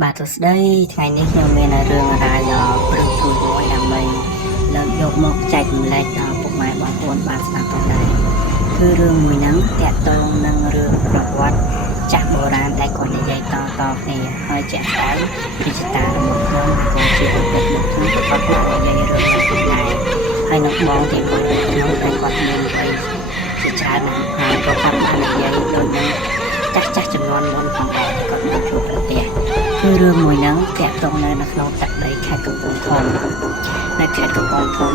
បាទសួស្តីថ្ងៃនេះខ្ញុំមានរឿងរ៉ាវដ៏ព្រឹកព្រួយមួយដើម្បីលើកយកមកចែករំលែកដល់ពុកម៉ែបងប្អូនបានស្ដាប់ផងដែរគឺរឿងមួយហ្នឹងតាក់ទងនឹងរឿងប្រវត្តិចាស់បុរាណដែលគាត់និយាយតគ្នាហើយជាក់ស្ដែងវិជ្ជារបស់ខ្ញុំក៏ជាឪពុករបស់ខ្ញុំក៏គាត់បាននិយាយរឿងនេះដែរហើយនឹងបងទីមួយខ្ញុំតែគាត់មានអ្វីជាច្រើនណាស់ហើយក៏គាត់បាននិយាយដូចនឹងចាស់ចំនួនមុនផងដែរគាត់បានជួបប្រទះគឺរឿងមួយហ្នឹងតាក់ទងនៅក្នុងទឹកដីខេត្តកំពង់ធំនៅខេត្តកំពង់ធំ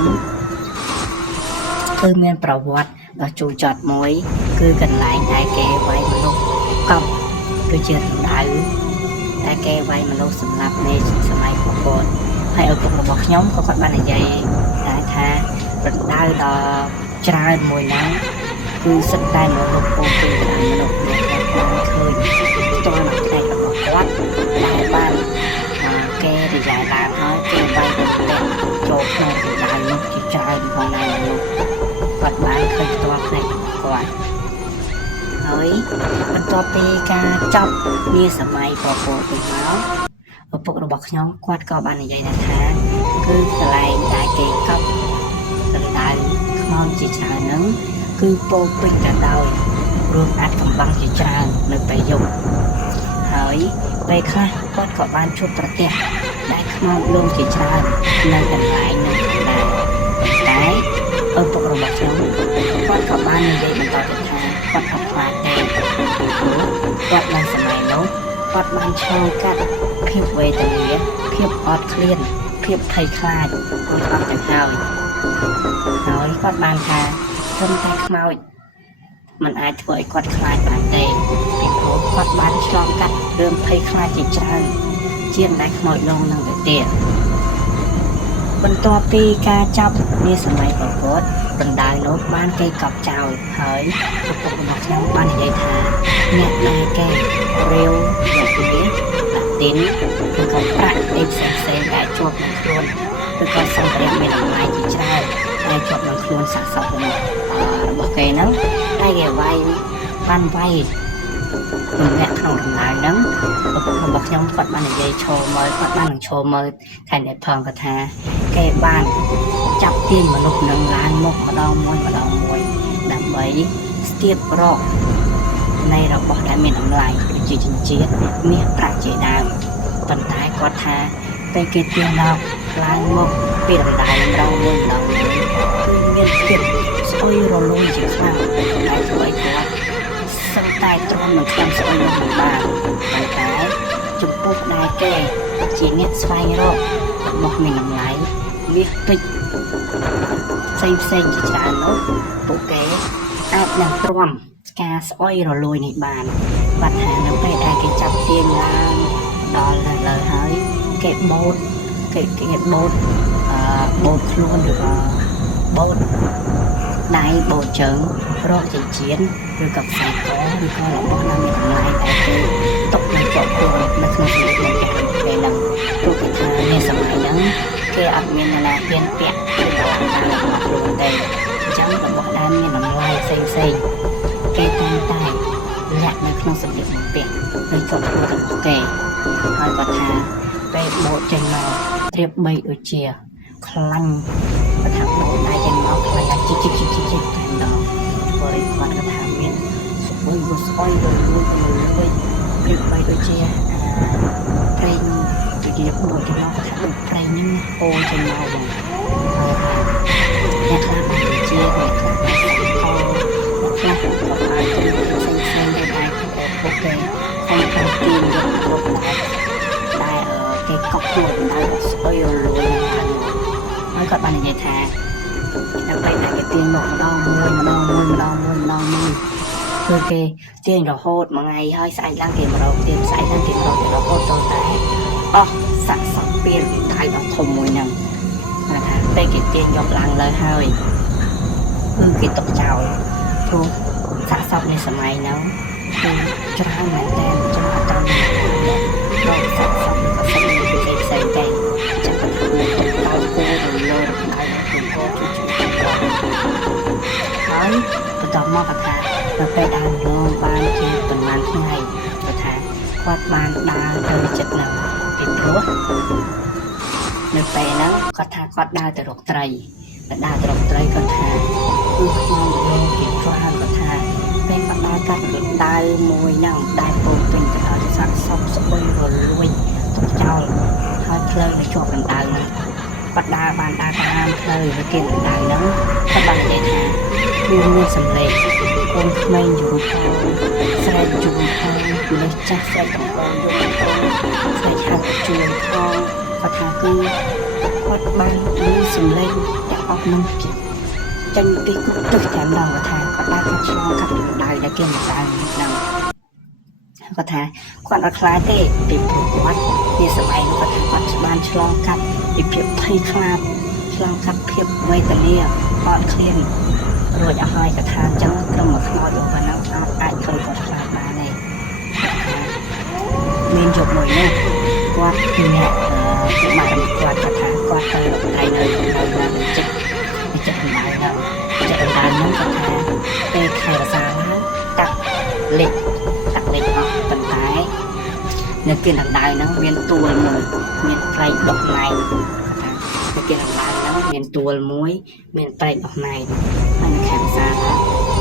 គឺមានប្រវត្តិដ៏ជូរចត់មួយគឺកន្លែងដែលគេវាយមនុស្សកប់ដូចជារណ្ដៅតែគេវាយមនុស្សសម្លាប់នៃសម័យប៉ុលពតហើយឪពុករបស់ខ្ញុំក៏គាត់បាននិយាយដែរថារណ្ដៅដ៏ច្រើនមួយហ្នឹងគឺសិតតែមនុស្សពោពេញទៅដោយមនុស្សដែលគាត់បានឃើញផ្ទាល់នឹងផ្នែករបស់គាត់ដែលបានគេរយៈឡើងហើយគេវាយទៅចូលក្នុងរណ្ដៅនោះជាច្រើនផងដែរមនុស្សគាត់បានឃើញផ្ទាល់ផ្នែករបស់គាត់ហើយបន្ទាប់ពីការចាប់នាសម័យប៉ុលពតទៅមកឪពុករបស់ខ្ញុំគាត់ក៏បាននិយាយថាគឺកន្លែងដែលគេកប់រណ្ដៅខ្មោចជាច្រើនហ្នឹងគឺពោពេញទៅដោយរោគអាចកំបាំងជាច្រើននៅពេលយប់ហើយពេលខ្លះគាត់ក៏បានជួបប្រទះដែលខ្មោចលងជាច្រើននៅកន្លែងនោះដែរតែឪពុករបស់ខ្ញុំគាត់ក៏បាននិយាយបន្តទៅថាគាត់អត់ខ្លាចទេគាត់នៅសម័យនោះគាត់បានឆ្លងកាត់ភាពវេទនាភាពអត់ឃ្លានភាពភ័យខ្លាចរួចអស់ទៅហើយគាត់បានថាត្រឹមតែខ្មោចมันអាចធ្វើឲ្យគាត់ខ្លាចបានទេពីព្រោះគាត់បានឆ្លងកាត់រឿងភ័យខ្លាចជាច្រើនជាងដែលខ្មោចលងនឹងទៅទៀតបន្ទាប់ពីការចាប់នាសម័យប៉ុលពតបណ្ដាលនោះបានគេកប់ចោលហើយឪពុករបស់ខ្ញុំបាននិយាយថាអ្នកដែលគេរាវយកពីដាក់ទីនឬក៏ប្រាក់អីផ្សេងៗដែលជាប់នឹងខ្លួនឬក៏សម្ភារៈមានតម្លៃជាច្រើនដែលជាប់នឹងខ្លួនសាកសពរបស់គេហ្នឹងតែគេវាយបានវាយទម្លាក់ក្នុងដំណើរហ្នឹងឪពុករបស់ខ្ញុំគាត់បាននិយាយឈរមើលគាត់បាននឹងឈរមើលថែមទៀតផងគាត់ថាគេបានចាប់ទាញមនុស្សនឹងឡើងមកម្ដងមួយដើម្បីស្ទាបរកនៃរបស់ដែលមានតម្លៃដូចជាចិញ្ចៀនមាសប្រាក់ជាដើមប៉ុន្តែគាត់ថាពេលគេទាញមកឡើងមកពីដំណើរម្ដងមួយគឺមានភាពស្អុយរលួយជាខ្លាំងដែលធ្វើឲ្យគាត់សឹងតែទ្រាំនឹងខ្ញុំស្អុយនោះមិនបានប៉ុន្តែចំពោះដែលគេជាអ្នកស្វែងរករបស់មានតម្លៃមាសពេជ្រផ្សេងជាច្រើននោះពួកគេអាចនឹងទ្រាំការស្អុយរលួយនេះបានបាត់ថានៅពេលដែលគេចាប់ទាញឡើងដល់លើហើយគេបូតបូតខ្លួនឬក៏បូតដៃបូតជើងរកចិញ្ចៀនឬក៏ខ្សែកឬក៏របស់ណាមានតម្លៃដែលគេຕົកនៅជាប់ខ្លួននៅក្នុងជីវិតរបស់គេហ្នឹងព្រោះគេថានាសម័យហ្នឹងគេអត់មានអ្នកណាហ៊ានពាក់ឬក៏អលង្ការរបស់ខ្លួនទេអញ្ចឹងរបស់ដែលមានតម្លៃផ្សេងគេតែងតែលាក់នៅក្នុងសម្លៀកបំពាក់នៅជាប់ខ្លួនរបស់គេហើយគាត់ថាពេលបូតចេញមកត្រៀបបីដូចជាខ្លាញ់គាត់ថាបូតដៃចេញមកខ្លាញ់ជីកតែម្ដងបរិយាគាត់ថាមានស្អុយរលួយប្រៀបបីដូចជាប្រេងដូចជាបូតចេញមកគាត់ថាដូចប្រេងហ្នឹងអូនចេញមកបងហើយអ្នកខ្លះបានជាអ្នកខ្លះបានខ្លះក៏អាចទៅផ្សេងដែរពួកគេខំប្រឹងទាញយកគ្រប់ដែលគេកប់ខ្លួនដោយស្អុយរលួយហើយគាត់បាននិយាយថាដើម្បីតែគេទាញមកម្ដងមួយគឺគេទាញរហូតមួយថ្ងៃហើយស្អែកឡើងគេមករកទៀតស្អែកឡើងគេមករកទៀតរហូតដល់តែអស់សាក់សពពេលដៃដ៏ធំមួយហ្នឹងថាពេលគេទាញយកឡើងលើហើយគឺគេទុកចោលព្រោះសាក់សពនៃសម័យហ្នឹងគឺច្រើនមែនតើចឹងអត់តាមរកសាក់សពឬក៏សាក់នៃផ្សេងតែចាំថាមានទុកចោលគោទៅលើដៃរបស់គោហើយបន្តមកថានៅពេលដែលរងបានជាប្រហែលថ្ងៃគាត់ថា គាត់បានដើរទៅចិត្តនឹងពីព្រោះនៅពេលហ្នឹងគាត់ថាគាត់ដើរទៅរកត្រីដើរទៅរកត្រីគាត់ថាគឺខ្មោចយកពីច្រើនគាត់ថាពេលគាត់ដើរកាត់រដើរមួយហ្នឹងដែលពោពេញទៅដោយសត្វសពស្អុយរលួយទុកចោលហើយភ្លើងទៅជាប់ដណ្ដៅហ្នឹងគាត់ដើរបានដើរតាមផ្លូវទៅគេដណ្ដៅហ្នឹងគាត់បាននិយាយថាគឺមានសម្លេងកូនក្មេងយំផងស្រែកយំផងមនុស្សចាស់ស្រែកកំពងយំផងស្រែកហៅជួយផងគាត់ថាគឺគាត់បានមានសម្លេងទាំងអស់នោះចេញពីគ្រប់ទិសទាំងដល់គាត់ថាគាត់បានកាត់ឆ្លងកាត់ដណ្ដៅដែលគេដណ្ដៅហ្នឹងគាត់ថាគាត់អត់ខ្លាចទេពីព្រោះគាត់មានសម័យនោះគាត់ថាគាត់បានឆ្លងកាត់ពីភាពភ័យខ្លាចឆ្លងកាត់ភាពវេទនាអត់ឃ្លានរួចអស់ហើយគាត់ថាអញ្ចឹងក្រុមមកខ្មោចរបស់ហ្នឹងអាចឃើញគាត់ខ្លាចបានទេមានយប់មួយនេះគាត់អ្នកជាបាត់របស់គាត់ថាគាត់ទៅរកដៃនៅចិត្តដណ្ដៅហ្នឹងចិត្តដណ្ដៅហ្នឹងគាត់ថាពេលខែរសាឡើងតាក់លេខអស់ប៉ុន្តែនៅគេដណ្ដៅហ្នឹងមានទួលមួយមានប្រៃដុសណែនថានៅគេដណ្ដៅហ្នឹងមានទួលមួយមានប្រៃដុសណែនហើយនៅខែរសាឡើង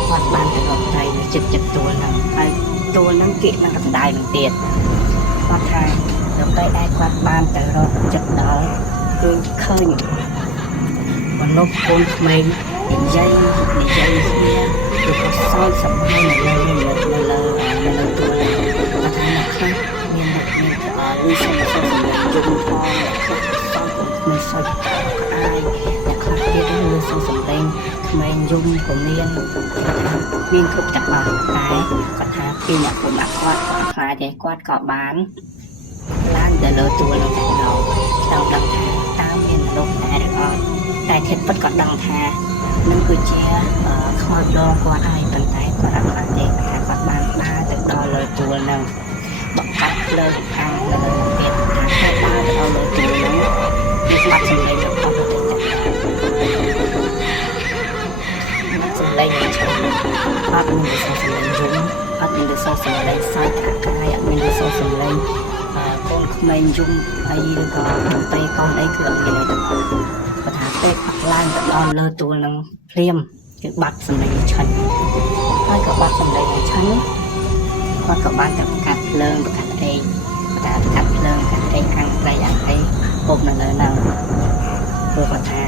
គាត់បានទៅរកដៃនៅចិត្តទួលហ្នឹងហើយទួលហ្នឹងគេនឹងដណ្ដៅនឹងទៀតគាត់ថាដល់ពេលដែលគាត់បានទៅរកចិត្តដល់គឺឃើញមនុស្សកូនក្មេងនិយាយគ្នាគឺក៏សោយសម្ដែងនៅលើទួលគាត់ថាអ្នកខ្លះមានលឺសំឡេងយំផងអ្នកខ្លះសោយកូនក្មេងសោយក្អាយអ្នកខ្លះទៀតលឺសំឡេងក្មេងយំក៏មានគ្រប់ទាំងអស់តែគាត់ថាពីអ្នកពុំអាគាត់ខ្លាចទេគាត់ក៏បានឡើងទៅលើទួលនឹងតែម្ដងចង់ដឹងថាតើមានមនុស្សដែរឬអត់តែធៀបពិតក៏ដឹងថានឹងគឺជាខ្មោចដងគាត់ហើយប៉ុន្តែគាត់អត់ខ្លាចទេថាគាត់បានដើរទៅដល់លើទួលនឹងបង្កាត់លើខាងលើទៀតថាគាត់ដើរទៅដល់លើទួលនឹងវាបាត់សម្លេងរបស់គាត់ទៅបាត់សម្លេងរបស់គាត់អត់មានសម្លេងយំអត់មានសម្លេងសើចកាយអត់មានសម្លេងកូនក្មេងយំអីឬក៏បំពេកូនអីគឺអត់មានទេគាត់ថាពេលគាត់ឡើងទៅដល់លើទួលនឹងភ្លាមគឺបាត់សម្លេងឆិនហើយក៏បាត់សម្លេងឆិនគាត់ក៏បានទៅបង្កាត់ភ្លើងបង្កាត់អីគាត់ថាបង្កាត់ភ្លើងបង្កាត់អីខាងត្រីអីពុកនៅលើហ្នឹងព្រោះគាត់ថា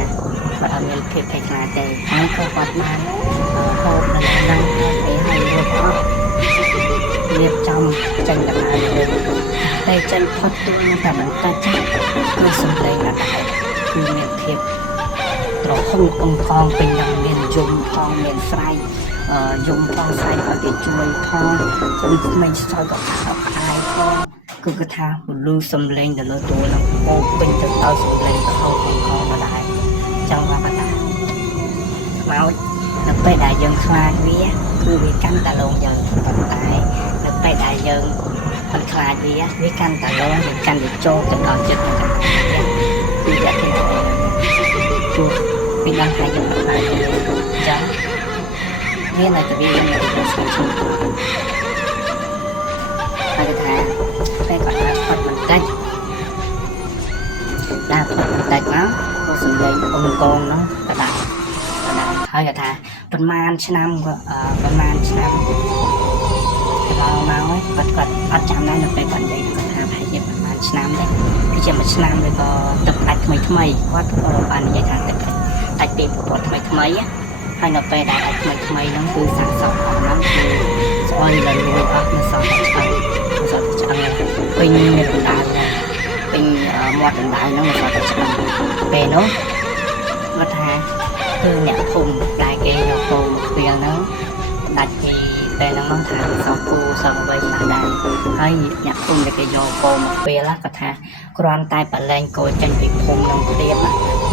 គាត់អត់មានភាពភ័យខ្លាចទេហើយក៏គាត់បានហូបនៅហ្នឹងអីហើយរួចអស់រៀបចំចេញដំណើរទៅតែចេញផុតទួលនឹងតែមិនតែចាស់គឺសម្លេងអត់ដែរគឺមានភាពត្រហុងអង្គងពេញយ៉ាងមានយំផងមានស្រ័យយំផងស្រ័យឲ្យគេជួយផងកូនក្មេងសោយក៏ក្អាយផងគឺគាត់ថាលឺសំឡេងទៅលើទួលនឹងពោពេញទៅដោយសំឡេងត្រហុងអង្គងមកដែរចង់ថាគាត់ថាខ្មោចនៅពេលដែលយើងខ្លាចវាគឺវាកាន់តែលងយើងប៉ុន្តែនៅពេលដែលយើងមិនខ្លាចវាកាន់តែលងវាកាន់តែចូលទៅដល់ចិត្តនឹងគឺវាគេជួបពីដល់ថាយើងខ្លាចវាចឹងមានតែវាមានតែស្គាល់ឈ្មោះហើយថាពេលគាត់ថាផុតបន្តិចដាក់ផុតបន្តិចមកក៏សំឡេងអង្គកងនោះក៏ដាក់ហើយគាត់ថាប្រហែលឆ្នាំក៏ប្រហែលឆ្នាំកន្លងមកគាត់អត់ចាំដែរនៅពេលគាត់និយាយគាត់ថាប្រហែលជាប្រហែលឆ្នាំដែរគឺជាមួយឆ្នាំឬក៏ទឹកផ្ដាច់ថ្មីគាត់ក៏បាននិយាយថាទឹកផ្ដាច់ពីប្រព័ន្ធថ្មីហើយនៅពេលដែលថ្មីហ្នឹងគឺសាកសពអស់ហ្នឹងគឺស្អុយលលួយអស់នៅសល់តែឆ្អឹងពេញមានដណ្ដៅពេញមាត់ដណ្ដៅហ្នឹងនៅសល់តែឆ្អឹងពេលនោះគាត់ថាគឺអ្នកភូមិដែលគេយកគោមកខ្វៀលហ្នឹងដាច់ពីពេលហ្នឹងថាសោះគូសោះអ្វីខ្លះដែរហើយអ្នកភូមិដែលគេយកគោមកខ្វៀលគាត់ថាគ្រាន់តែបលែងគោចេញពីភូមិហ្នឹងព្រាប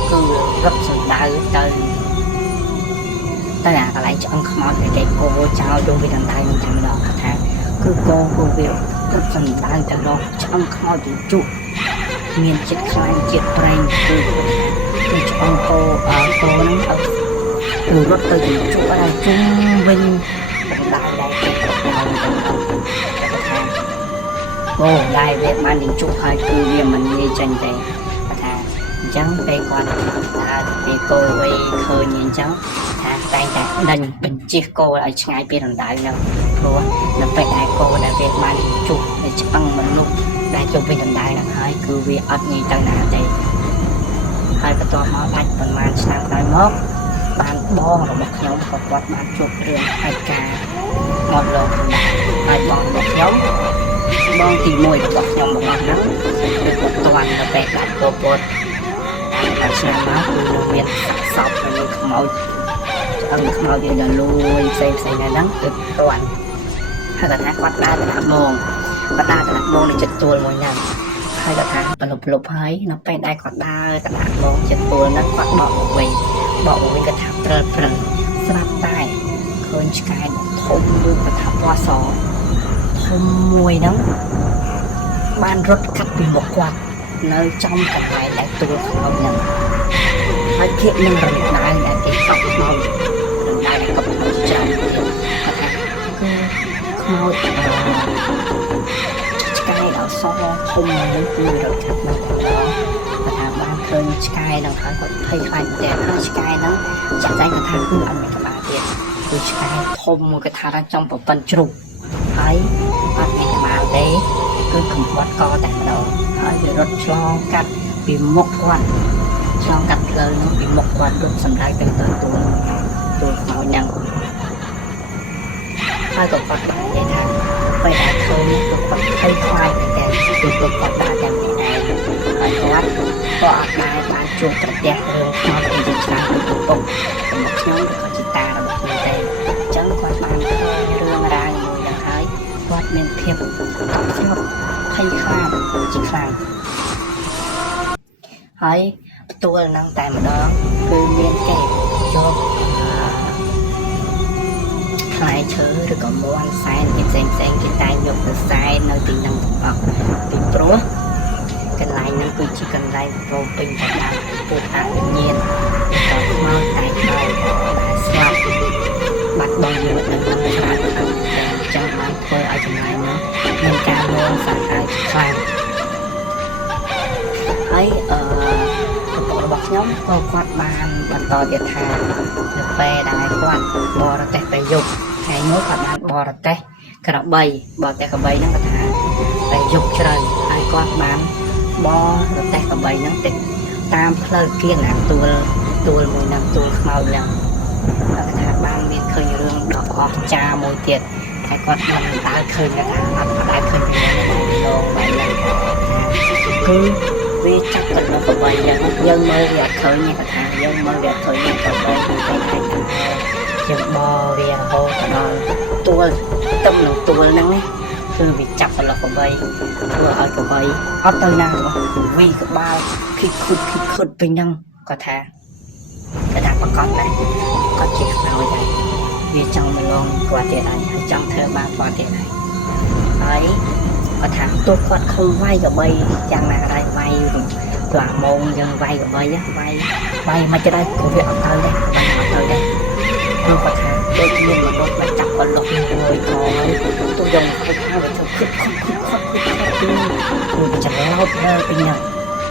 គឺរឹបសំដៅទៅអាកន្លែងឆ្អឹងខ្មោចគេគោចោលយំពីដណ្ដៅនឹងតែម្ដងគាត់ថាគឺគោវារឹបសំដៅទៅរកឆ្អឹងខ្មោចជក់មានចិត្តខ្លាញ់ចិត្តប្រេងគឺឆ្អឹងគោហ្នឹងគឺរត់ទៅជក់ហើយជុំវិញដណ្ដៅដែរគេគាត់ថា គោដែលវាបានជុកហើយគឺវាមិនងាយចេញទេថាអញ្ចឹងពេលគាត់ពេលគោវាឃើញអញ្ចឹងថាតែងតែដេញបញ្ជិះគោឲ្យឆ្ងាយពីរណ្ដៅហ្នឹងព្រោះនៅពេលដែលគោដែលវាបានជុកវាឆ្អឹងមនុស្សដែលជុំវិញរណ្ដៅហ្នឹងហើយគឺវាអត់ងាយទៅណាទេហើយបន្ទាប់មកដាច់ប្រហែលឆ្នាំក្រោយមកបានបងរបស់ខ្ញុំក៏គាត់បានជួបរឿងហេតុការណ៍មកលោកហើយបងរបស់ខ្ញុំបងទី1របស់ខ្ញុំរបស់ហ្នឹងគឺគាត់ទាន់នៅពេលដាច់ពោពតតែឆ្នាំមកគឺមានសាក់សពនិងខ្មោចឆ្អឹងខ្មោចវាដល់លួយផ្សេងហ្នឹងគឺទាន់ហើយគាត់ថាគាត់ដើរទៅដាក់បងគាត់ដើរទៅដាក់បងនៅចិត្តទួលមួយហ្នឹងហើយគាត់ថាប្រលប់ហើយនៅពេលដែលគាត់ដើរទៅដាក់បងចិត្តទួលហ្នឹងគាត់បកមកវិញគាត់ថាព្រិលស្រាប់តែឃើញឆ្កែធំមួយគាត់ថាពណ៌សធំមួយហ្នឹងបានរត់កាត់ពីមុខគាត់នៅចំកន្លែងដែលទួលខ្មោចហ្នឹងហើយគៀកនឹងរំដាយដែលគេកប់ខ្មោចរំដាយដែលកប់ខ្មោចច្រើនទៀតគាត់ថាគឺខ្មោចឆ្កែដល់សធំហ្នឹងគឺរត់កាត់មកតែគាត់ថាបានឃើញឆ្កែហ្នឹងហើយគាត់ភ័យខ្លាចតែហើយឆ្កែហ្នឹងចាក់តែគាត់ថាគឺអត់មានក្បាលទៀតគឺឆ្កែធំមួយគាត់ថាចំប្រព័ន្ធជ្រូកហើយអត់មានក្បាលទេគឺកំពត់កតែម្ដងហើយវារត់ឆ្លងកាត់ពីមុខគាត់ឆ្លងកាត់ផ្លូវហ្នឹងពីមុខគាត់រត់សម្ដៅទៅទួលខ្មោចហ្នឹងហើយក៏គាត់បាននិយាយថាពេលដែលឃើញក៏គាត់ភ័យខ្លាចតែគឺគាត់ដើរតែម្នាក់ឯងហើយគាត់ក៏អត់ដែរបានជួបប្រទះរឿងខ្មោចអីជាច្រើនពីពុករបស់ខ្ញុំក៏ជាតារបស់ខ្ញុំទេអញ្ចឹងគាត់បានឃើញរឿងរ៉ាវមួយយ៉ាងហើយគាត់មានភាពតក់ស្លុតភ័យខ្លាចជាខ្លាំងហើយផ្ទួលហ្នឹងតែម្ដងគឺមានគេយកផ្លែឈើឬក៏មាន់សែនផ្សេងគេតែងយកទៅសែននៅទីហ្នឹងទាំងអស់ពីព្រោះកន្លែងហ្នឹងគឺជាកន្លែងព្រមពេញទៅដោយពុទ្ធអវិញ្ញាណក៏ខ្មោចតែហើយដែលស្លាប់បាត់បង់ជីវិតនៅក្នុងច្រើនតែអញ្ចឹងបានធ្វើឲ្យកន្លែងហ្នឹងមានការលងសាហាវខ្លាំងហើយរបស់ខ្ញុំក៏គាត់បានបន្តទៀតថានៅពេលដែលគាត់បរទេសទៅយប់ថ្ងៃនោះគាត់បានបរទេសក្របីហ្នឹងគាត់ថាទៅយប់ជ្រៅហើយគាត់បានបរទេសក្របីហ្នឹងទៅតាមផ្លូវគៀនអាទួលមួយហ្នឹងទួលខ្មោចហ្នឹងគាត់ថាបានមានឃើញរឿងដ៏អស្ចារ្យមួយទៀតតែគាត់មិនដើរឃើញថាអត់ដើរឃើញពីឡងបែបហ្នឹងគឺវាចាប់ទៅដល់ប្រវត្តិយើងមើលវាអត់ឃើញទេគាត់ថាយើងមើលវាអត់ឃើញទេគាត់ទៅយើងបវារហូតដល់ទួលទឹមនឹងទួលហ្នឹងណាគឺវាចាប់ទៅដល់ប្រវត្តិធ្វើឲ្យប្រវត្តិអត់ទៅណាទេវិញក្បាលគិតខុតពេញហ្នឹងគាត់ថាប្រកបណាគាត់ជាខ្មោចហើយវាចង់មកលងគាត់ទៀតហើយចង់ធ្វើបាបគាត់ទៀតហើយគាត់ថាទោះគាត់ខំវាយក៏បីយ៉ាងណាក៏ដោយវាយព្រោះម៉ោងយើងវាយក៏បីវាយមិនទៅដែរក៏វាអត់ទៅដែរព្រោះគាត់ថាដូចមានមនុស្សមកចាប់កន្លុកមួយក៏ទោះយើងទៅថាវាធ្វើខឹកពីវាចន្លោតទៅពីហ្នឹង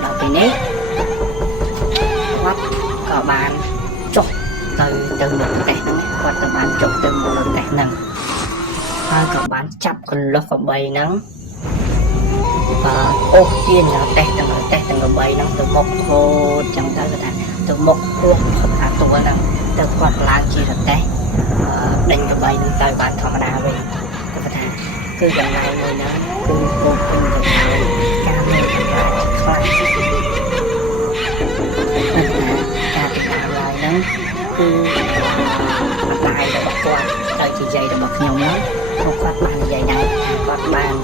ដល់ពេលនេះគាត់ក៏បានចុះទៅមុខប្រទេសហ្នឹងគាត់ក៏បានចុះទៅមុខប្រទេសហ្នឹងហើយក៏បានចាប់កន្លុកកបីហ្នឹងអូសទាញតេះទាំងកបីហ្នឹងទៅមុខហូតចឹងទៅគាត់ថាទៅមុខហួសផុតអាទួលហ្នឹងទៅគាត់ឡើងជារតេះដេញកបីហ្នឹងទៅបានធម្មតាវិញគាត់ថាគឺកន្លែងមួយហ្នឹងគឺពោពេញទៅដោយការមើលសម្រាប់ខ្លាំងការទីតាមឡើយហ្នឹងគឺម្ដាយរបស់គាត់ទៅជាយាយរបស់ខ្ញុំហ្នឹងគាត់បាននិយាយដែរថាគាត់បាន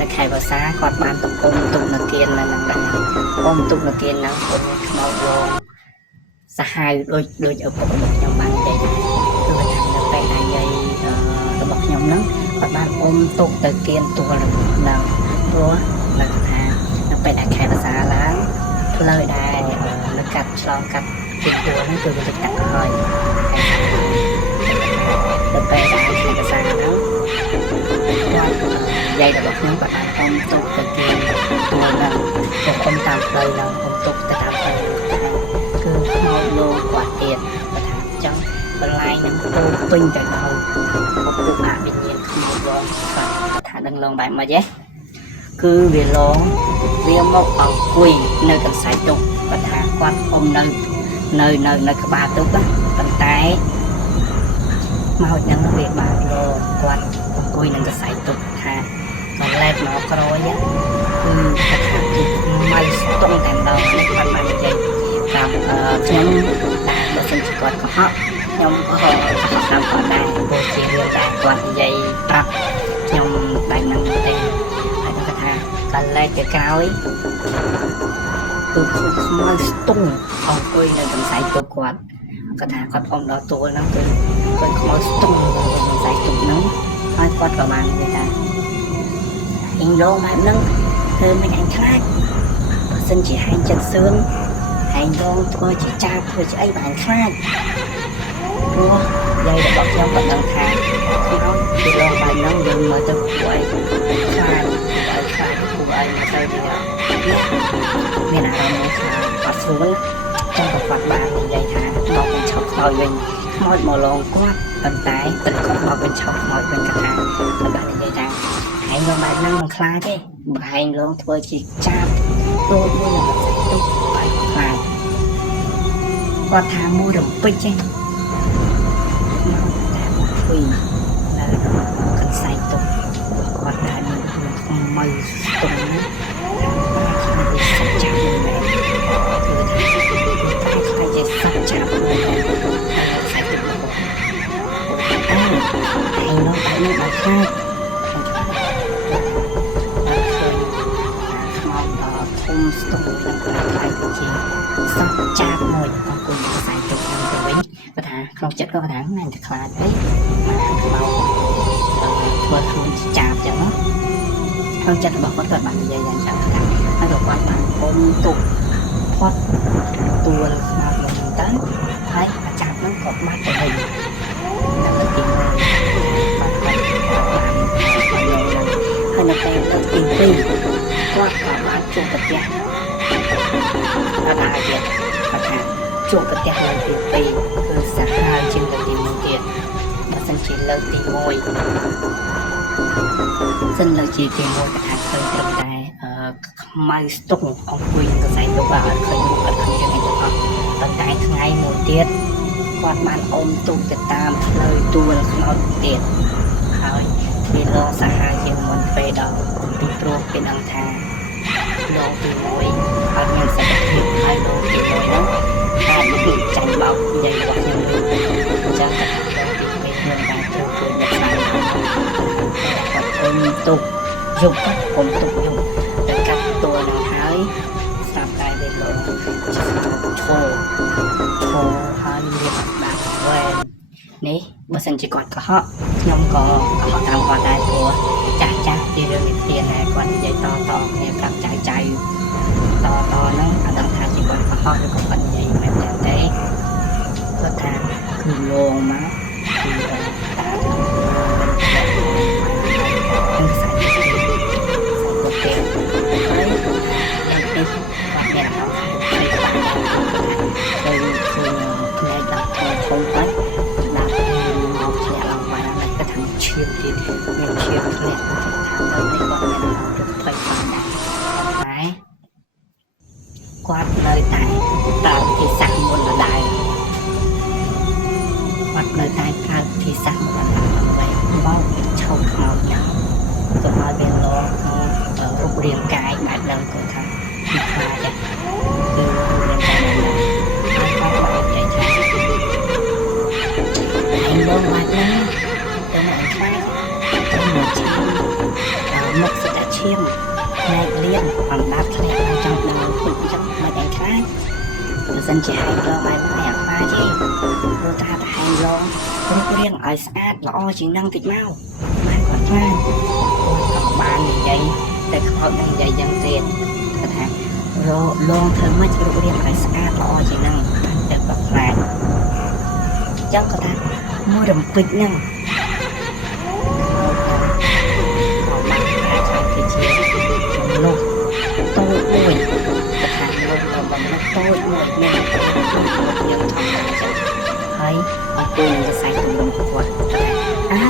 នៅខែវស្សាគាត់បានទំពុំទុកនៅគៀននៅនឹងដែរអ៊ំទុកនៅគៀនហ្នឹងខ្ញុំខ្មោចយកសាហាវដូចឪពុករបស់ខ្ញុំបាននិយាយដែរគឺថានៅពេលដែលយាយរបស់ខ្ញុំហ្នឹងគាត់បានអ៊ំទុកទៅគៀនទួលហ្នឹងព្រោះនៅថានៅពេលដែលខែវស្សាឡើងផ្លូវដែលនៅកាត់ឆ្លងកាត់ពីទួលហ្នឹងគឺវាទឹកកាត់ហើយនៅពេលដែលខែវស្សាហ្នឹង គាត់យាយរបស់ខ្ញុំគាត់បានអុំទុកទៅគេទួលនឹងទៅអុំតាមផ្លូវនឹងអុំទុកទៅតាមផ្លូវគឺខ្មោចលោកគាត់ទៀតគាត់ថាចឹងបន្លែងនឹងពោពេញទៅដោយពុកអវិញ្ញាណខ្មោចលោកគាត់ថានឹងឡងបែបម៉េចទេគឺវាឡងវាមកអង្គុយនៅកន្សែងទុកគាត់ថាគាត់អុំនៅក្បាលទុកប៉ុន្តែមកហ្នឹងវាបានលោកគាត់អង្គុយនឹងកន្សែងទុកថាក៏ឡែកមកក្រោយគឺគាត់ថាគឺមិនស្ទង់តែម្ដងនេះគាត់បាននិយាយតាមខ្ញុំតែបើសិនជាគាត់កុហកខ្ញុំក៏កុហកតាមគាត់ដែរព្រោះជារឿងដែលគាត់និយាយប្រាប់ខ្ញុំបែបហ្នឹងទេហើយគាត់ថាក៏ឡែកទៅក្រោយគឺខ្មៅស្ទង់អង្គុយនៅកន្សែងទុកគាត់គាត់ថាគាត់អុំដល់ទួលហ្នឹងគឺគាត់ខ្មៅស្ទង់នៅកន្សែងទុកហ្នឹងហើយគាត់ក៏បាននិយាយថាអញឡងបែបហ្នឹងគឺមិនអញខ្លាចបើសិនជាហែងចិត្តសឿនហែងឡងធ្វើជាចាបធ្វើជាអីបានខ្លាចព្រោះយាយរបស់ខ្ញុំក៏ដឹងថាខ្ញុំពីឡងបែបហ្នឹងយើងមកទៅពួកអីខ្លាចពួកអីមកទៅវាមានអារម្មណ៍ថាអត់ស្រួលចឹងក៏គាត់បាននិយាយថាមកបញ្ឈប់ខ្មោចវិញខ្មោចមកឡងគាត់ប៉ុន្តែគាត់មកបញ្ឈប់ខ្មោចវិញគាត់ថាគាត់បាននិយាយថាហែងឡងបែបហ្នឹងមិនខ្លាចទេបើហែងឡងធ្វើជាចាបដូចមួយនឹងទុកបែបខ្លាចគាត់ថាមួយរំពេចចេះមកតែមកធ្វើនៅកន្សែងទុកគាត់ដែរនឹងខ្មៅស្ទង់ណាសច្ចាមួយមែនគឺថាតែខ្លាចជាសច្ចាមួយមែនខ្លាចទឹកមកហើយនោះតែនេះបើខ្លាចធំស្ទង់នឹងខ្លាចជាសច្ចាមួយអង្គុយខ្សែទុកនឹងទៅវិញគាត់ថាក្នុងចិត្តគាត់ថាណាស់តែខ្លាចអីមកខ្មោចធ្វើខ្លួនជាចាបចឹងក្នុងចិត្តរបស់គាត់បាននិយាយយ៉ាងចឹងថាហើយក៏គាត់បានអុំទុកផុតទួលខ្មោចហ្នឹងទៅហើយអាចារ្យហ្នឹងក៏បាត់ទៅវិញនៅលើទីមួយបាត់គាត់បានហើយនៅពេលលើកទី2គាត់ក៏បានជួបប្រទះអត់ដែរទៀតគាត់ថាជួបប្រទះលើកទី2គឺសាហាវជាងលើកទី1ទៀតបើសិនជាលើកទី1សិនលើកជាទី1គាត់ថាឃើញត្រឹមតែខ្មៅស្ទង់អង្គុយនឹងកន្សែងទុកអត់ឃើញរូបអត់ឃើញយ៉ាងអីទាំងអស់ប៉ុន្តែថ្ងៃមួយទៀតគាត់បានអុំទុកទៅតាមផ្លូវទួលខ្មោចទៀតហើយវាឡងសាហាវជាងមុនពេលដល់ពីព្រោះគេដឹងថាឡងទី1អត់មានសក្តិភាពហើយឡងទី1ហ្នឹងអាចនឹងចាញ់បោកនិយាយរបស់ខ្ញុំវិញអញ្ចឹងឡងទី2ខ្ញុំបានត្រូវជួយអ្នកខ្លះគាត់អុំទុកយប់អុំទុកយប់ទៅកាត់ទួលនឹងហើយស្រាប់តែវាឡងឈោហើយមានដាក់វែងនេះបើសិនជាគាត់កុហកខ្ញុំក៏កុហកតាមគាត់ដែរព្រោះចាស់ពីរឿងនិទានដែលគាត់និយាយតគ្នាប្រាប់ចៅហ្នឹងអត់ដឹងថាជាគាត់កុហកឬក៏គាត់និយាយមែនទេគាត់ថាគឺលងមកគឺតានឹងខ្សែទៅហើយដល់នេះគាត់មានអារម្មណ៍ថាពេលបាក់ទៅផ្នែកដាក់ធំបាច់ដាក់មកធ្លាក់ឡើងបានតែគាត់ថាឈាមទៀតមានឈាមធ្លាក់ថាទៅនេះគាត់មានអារម្មណ៍ភ័យខ្លាចដែរតែគាត់នៅតែប្រើវិធីសាស្ត្រមុនដដែលគាត់នៅតែប្រើវិធីសាស្ត្រមុនដដែលដើម្បីមកបញ្ឈប់ខ្មោចយ៉ាងកុំឲ្យវាឡងក្នុងរូបរាងកាយបែបហ្នឹងគាត់ថាពីខ្លាចគឺរូបរាងកាយហ្នឹងហើយគាត់បាននិយាយថាឯងឡងបាត់ហ្នឹងទៅមកខ្លាចទៅមកឈាមមុខសិតឈាមផ្នែកលៀនអំដាប់ធ្លាក់ឡើងចំដល់ពុកអញ្ចឹងមិនឯងខ្លាចបើសិនជាហែងឡងបែបនេះអាខ្លាចទេព្រោះថាតែហែងឡងរូបរាងឲ្យស្អាតល្អជាងនឹងតិចមកបានគាត់ខ្លាចគាត់ក៏បាននិយាយតែខ្មោចនឹងនិយាយយ៉ាងទៀតគាត់ថាឡងធ្វើម៉េចរូបរាងឲ្យស្អាតល្អជាងនឹងបានតែគាត់ខ្លាចចឹងគាត់ថាមួយរំពេចហ្នឹង តូចមួយមានយើងធម្មតាចឹងហើយអង្គុយនឹងសរសៃទំនុំគាត់អើ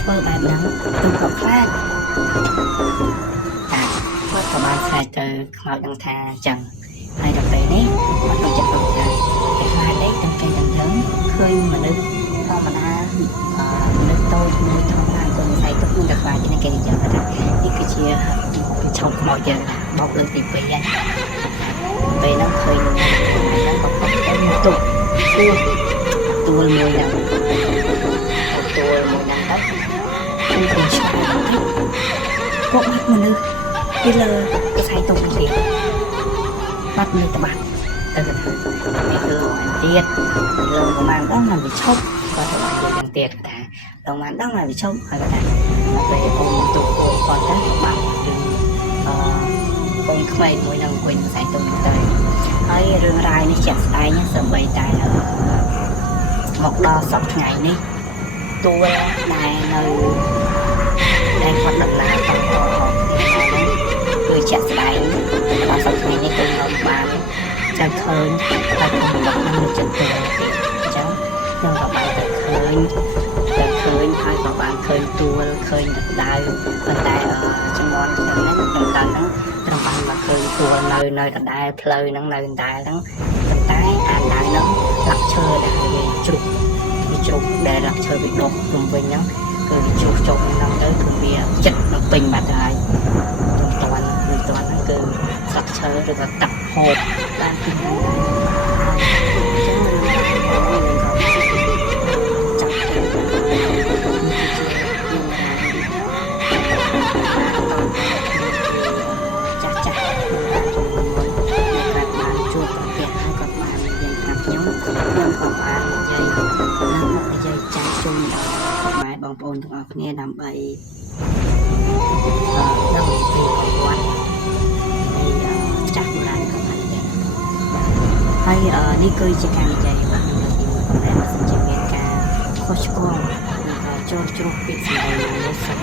ធ្វើបែបហ្នឹងទៅក៏ខ្លាចតាគាត់ក៏បានខ្លាចទៅខ្មោចនឹងថាចឹងហើយដល់ពេលនេះគាត់ទៅចិត្តគាត់ថាតែខ្លាចនេះទាំងគេទាំងយើងឃើញមនុស្សធម្មតាមនុស្សតូចមួយធម្មតាអង្គុយនឹងសរសៃទឹកនឹងក៏ខ្លាចនេះគេនិយាយថានេះគឺជាឆោមខ្មោចយើងបោកលើកទី2ហើយពេលហ្នឹងឃើញហ្នឹងក៏ផុតទៅមកទុកទួលមួយហ្នឹងទៅខ្ញុំគ្រាឆ្លាតបន្តិចគាត់បាត់មនុស្សពីលើខ្សែទុកទៀតបាត់មនុស្សតបាត់ទៅទៅនេះគឺទៀតលើប្រហែលដងมันវាឈប់គាត់ទៅបានយ៉ាងទៀតថាដល់បានដងมันវាឈប់ហើយគាត់ថាពេលអ៊ំទុកគាត់ទៅបាត់យើងកូនក្មេងមួយនឹងអង្គុយខ្សែទុកទៅហើយរឿងរ៉ាវនេះជាក់ស្ដែងសម្បីតែមកដល់សប្តាហ៍ថ្ងៃនេះទួលដែលនៅដែលគាត់ដំណើរទៅគឺជាក់ស្ដែងដល់សប្តាហ៍ថ្ងៃនេះគឺនៅបានចាំឃើញតែខ្ញុំមកនឹងចិត្តទៅទៀតអញ្ចឹងខ្ញុំក៏បានទៅឃើញហើយក៏បានឃើញទួលឃើញដៅប៉ុន្តែចំណន់ខ្ញុំនេះខ្ញុំដឹងហ្នឹងត្រឹមបានមកឃើញទួលនៅដដែលផ្លូវហ្នឹងនៅដដែលហ្នឹងប៉ុន្តែអាដៅហ្នឹងលាក់ឈើដែលវាជ្រុះដែលលាក់ឈើវាដុះជុំវិញហ្នឹងគឺវាជ្រុះចុះហ្នឹងទៅគឺវាចិត្តនឹងពេញបាត់ហើយតន់ហ្នឹងគឺស្លឹកឈើឬក៏ទឹកហូបបានពីហ្នឹងបងប្អូនទាំងអស់គ្នាដើម្បីដឹងពីប្រវត្តិនៃចាស់បុរាណរបស់ខ្មែរយ៉ាងហើយនេះគឺជាការនិយាយរបស់នៅទីមួយប៉ុន្តែបើសិនជាមានការខុសឆ្គងឬក៏ចូលជ្រុះពាក្យសម្ដីនោះសិន